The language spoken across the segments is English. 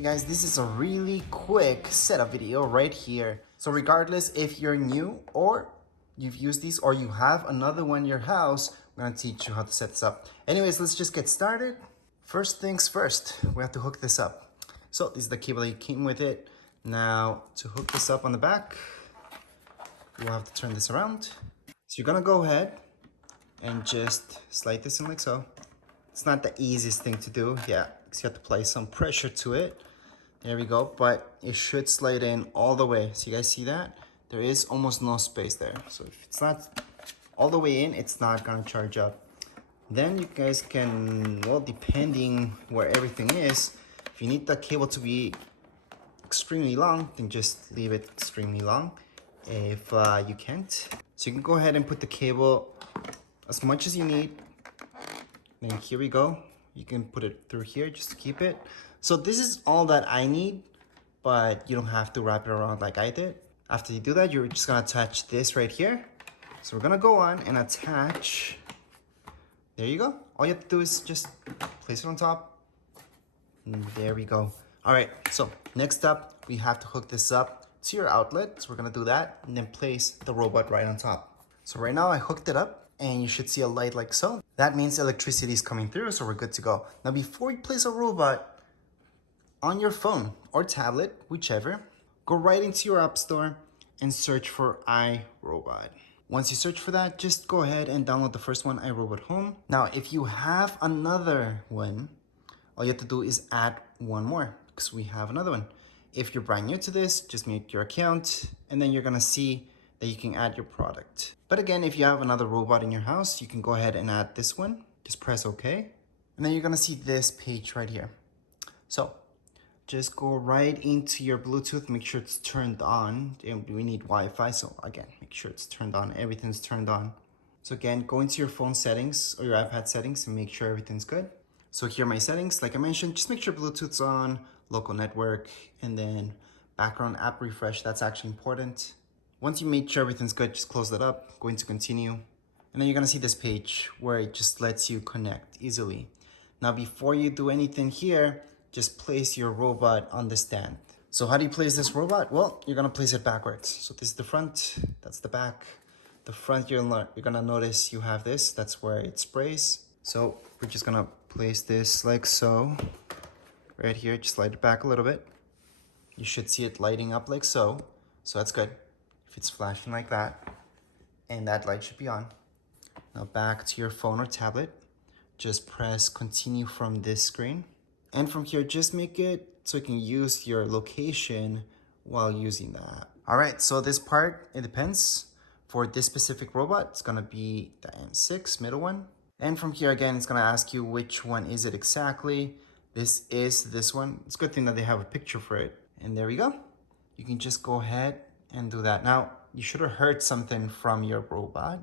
Hey guys, this is a really quick setup video right here. So regardless if you're new or you've used these or you have another one in your house, I'm gonna teach you how to set this up. Anyways, let's just get started. First things first, we have to hook this up. So this is the cable that came with it. Now to hook this up on the back, you'll have to turn this around. So you're gonna go ahead and just slide this in like so. It's not the easiest thing to do, yeah, because you have to apply some pressure to it. There we go, but it should slide in all the way. So you guys see that? There is almost no space there. So if it's not all the way in, it's not gonna charge up. Then you guys can, well, depending where everything is, if you need the cable to be extremely long, then just leave it extremely long. If you can't, so you can go ahead and put the cable as much as you need. Then here we go. You can put it through here just to keep it. So this is all that I need, but you don't have to wrap it around like I did. After you do that, you're just gonna attach this right here. So we're gonna go on and attach. There you go. All you have to do is just place it on top. And there we go. All right, so next up, we have to hook this up to your outlet. So we're gonna do that and then place the robot right on top. So right now I hooked it up and you should see a light like so. That means electricity is coming through, so we're good to go. Now before you place a robot on your phone or tablet, whichever, go right into your app store and search for iRobot. Once you search for that, just go ahead and download the first one, iRobot Home. Now, if you have another one, all you have to do is add one more because we have another one. If you're brand new to this, just make your account and then you're gonna see that you can add your product. But again, if you have another robot in your house, you can go ahead and add this one. Just press OK. And then you're gonna see this page right here. So just go right into your Bluetooth, make sure it's turned on. And we need Wi-Fi, so again, make sure it's turned on, everything's turned on. So again, go into your phone settings or your iPad settings and make sure everything's good. So here are my settings. Like I mentioned, just make sure Bluetooth's on, local network, and then background app refresh. That's actually important. Once you make sure everything's good, just close that up, go into continue. And then you're gonna see this page where it just lets you connect easily. Now, before you do anything here, just place your robot on the stand. So how do you place this robot? Well, you're gonna place it backwards. So this is the front, that's the back. The front, you're gonna notice you have this, that's where it sprays. So we're just gonna place this like so. Right here, just slide it back a little bit. You should see it lighting up like so. So that's good. If it's flashing like that, and that light should be on. Now back to your phone or tablet, just press continue from this screen. And from here, just make it so you can use your location while using the app. All right, so this part, it depends. For this specific robot, it's gonna be the M6, middle one. And from here, again, it's gonna ask you which one is it exactly. This is this one. It's a good thing that they have a picture for it. And there we go. You can just go ahead and do that. Now, you should have heard something from your robot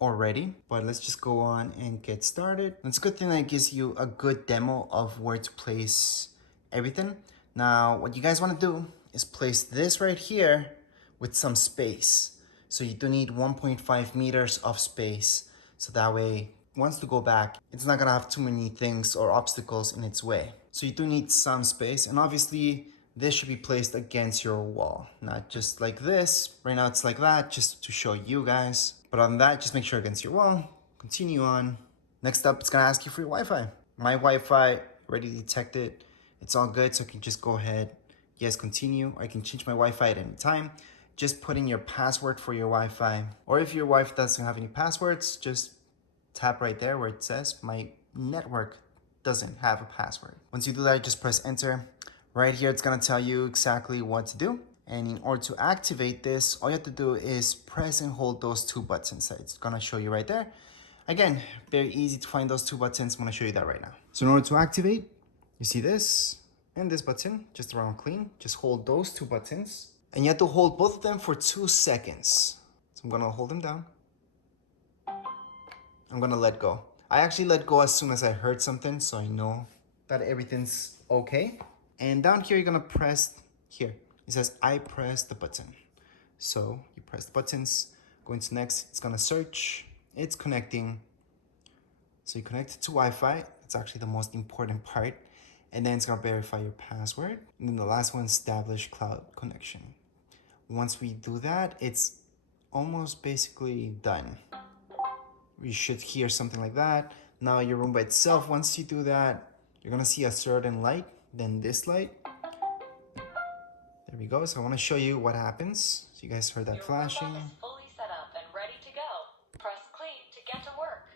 already, but let's just go on and get started. It's a good thing that it gives you a good demo of where to place everything. Now, what you guys want to do is place this right here with some space. So you do need 1.5 meters of space. So that way, once to go back, it's not gonna have too many things or obstacles in its way. So you do need some space, and obviously, this should be placed against your wall, not just like this. Right now it's like that, just to show you guys. But on that, just make sure against your wall. Continue on. Next up, it's gonna ask you for your Wi-Fi. My Wi-Fi already detected. It's all good, so I can just go ahead. Yes, continue. I can change my Wi-Fi at any time. Just put in your password for your Wi-Fi. Or if your Wi-Fi doesn't have any passwords, just tap right there where it says my network doesn't have a password. Once you do that, just press enter. Right here, it's gonna tell you exactly what to do. And in order to activate this, all you have to do is press and hold those two buttons. It's gonna show you right there. Again, very easy to find those two buttons. I'm gonna show you that right now. So in order to activate, you see this and this button, just around clean. Just hold those two buttons. And you have to hold both of them for 2 seconds. So I'm gonna hold them down. I'm gonna let go. I actually let go as soon as I heard something, so I know that everything's okay. And down here, you're gonna press here. It says, I press the button. So you press the buttons, go into next, it's gonna search, it's connecting. So you connect it to Wi-Fi. It's actually the most important part. And then it's gonna verify your password. And then the last one, establish cloud connection. Once we do that, it's almost basically done. You should hear something like that. Now your room by itself, once you do that, you're gonna see a certain light, then this light. There we go. So I want to show you what happens. So you guys heard that flashing. Your robot is fully set up and ready to go. Press clean to get to work.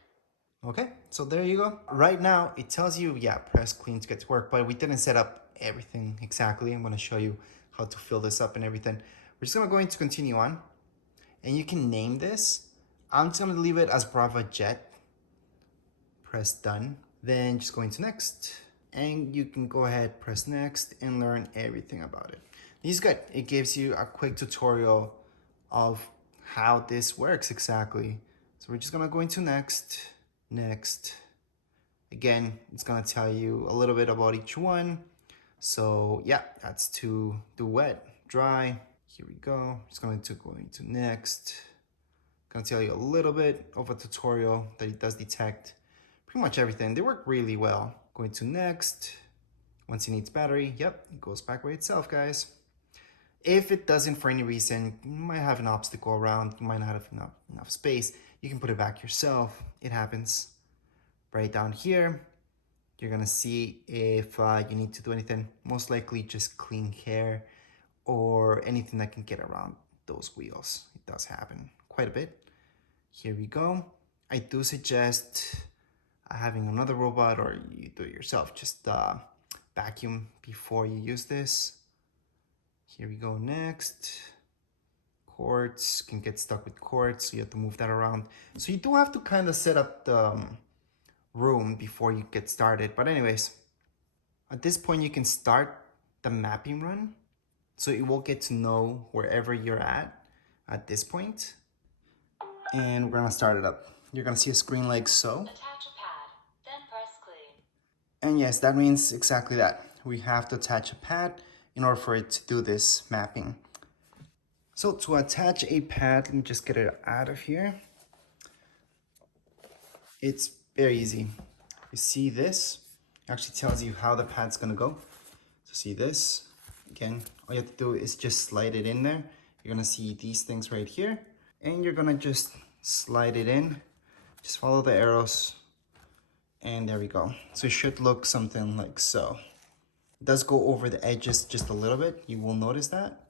Okay, so there you go. Right now, it tells you, yeah, press clean to get to work, but we didn't set up everything exactly. I'm gonna show you how to fill this up and everything. We're just gonna go into continue on, and you can name this. I'm just gonna leave it as Braava Jet. Press done. Then just go into next, and you can go ahead, press next, and learn everything about it. This is good. It gives you a quick tutorial of how this works exactly. So we're just gonna go into next. Again, it's gonna tell you a little bit about each one. So yeah, that's to do wet, dry. Here we go. Just going to go into next. Gonna tell you a little bit of a tutorial that it does detect pretty much everything. They work really well. Going to next. Once it needs battery, yep, it goes back by itself, guys. If it doesn't for any reason, you might have an obstacle around, you might not have enough space, you can put it back yourself. It happens. Right down here, you're gonna see if you need to do anything. Most likely just clean hair or anything that can get around those wheels. It does happen quite a bit. Here we go. I do suggest having another robot, or you do it yourself. Just vacuum before you use this. Here we go next. Cords can get stuck with cords, so you have to move that around. So you do have to kind of set up the room before you get started. But anyways, at this point you can start the mapping run. So it will get to know wherever you're at this point. And we're gonna start it up. You're gonna see a screen like so. Attach a pad, then press clean. And yes, that means exactly that. We have to attach a pad in order for it to do this mapping. So to attach a pad, let me just get it out of here. It's very easy. You see this? It actually tells you how the pad's gonna go. So see this? Again, all you have to do is just slide it in there. You're gonna see these things right here. And you're gonna just slide it in. Just follow the arrows. And there we go. So it should look something like so. It does go over the edges just a little bit. You will notice that.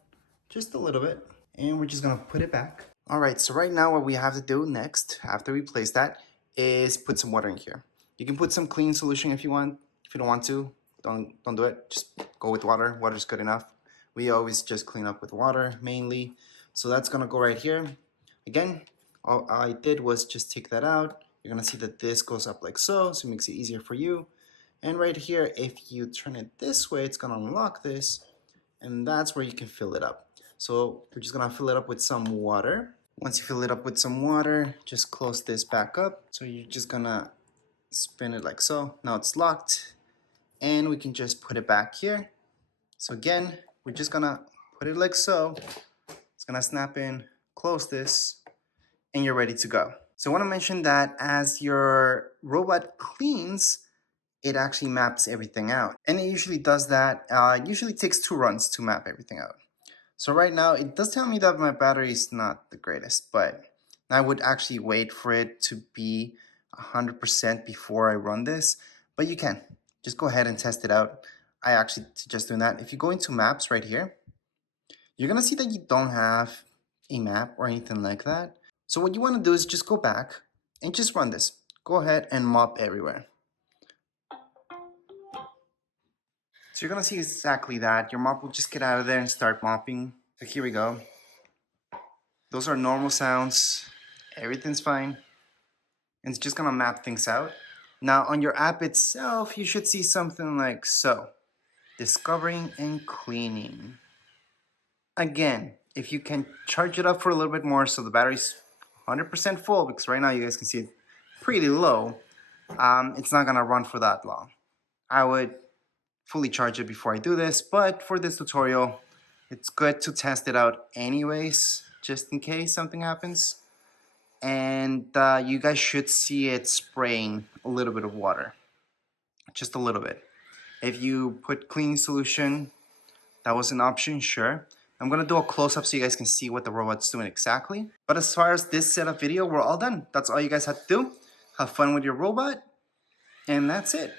Just a little bit. And we're just gonna put it back. All right, so right now what we have to do next, after we place that, is put some water in here. You can put some clean solution if you want. If you don't want to, don't do it. Just go with water. Water's good enough. We always just clean up with water mainly. So that's gonna go right here. Again, all I did was just take that out. You're gonna see that this goes up like so it makes it easier for you. And right here, if you turn it this way, it's gonna unlock this, and that's where you can fill it up. So we're just gonna fill it up with some water. Once you fill it up with some water, just close this back up. So you're just gonna spin it like so. Now it's locked, and we can just put it back here. So again, we're just gonna put it like so. It's gonna snap in, close this, and you're ready to go. So I wanna mention that as your robot cleans, it actually maps everything out. And it usually does that. It usually takes 2 runs to map everything out. So right now, it does tell me that my battery is not the greatest, but I would actually wait for it to be 100% before I run this. But you can. Just go ahead and test it out. I actually suggest doing that. If you go into maps right here, you're going to see that you don't have a map or anything like that. So what you want to do is just go back and just run this. Go ahead and mop everywhere. So you're gonna see exactly that. Your mop will just get out of there and start mopping. So here we go. Those are normal sounds. Everything's fine. And it's just gonna map things out. Now on your app itself, you should see something like so. Discovering and cleaning. Again, if you can charge it up for a little bit more so the battery's 100% full, because right now you guys can see it pretty low, it's not gonna run for that long. I would fully charge it before I do this, but for this tutorial, it's good to test it out anyways, just in case something happens. And you guys should see it spraying a little bit of water, just a little bit. If you put cleaning solution, that was an option, sure. I'm gonna do a close-up so you guys can see what the robot's doing exactly. But as far as this setup video, we're all done. That's all you guys have to do. Have fun with your robot, and that's it.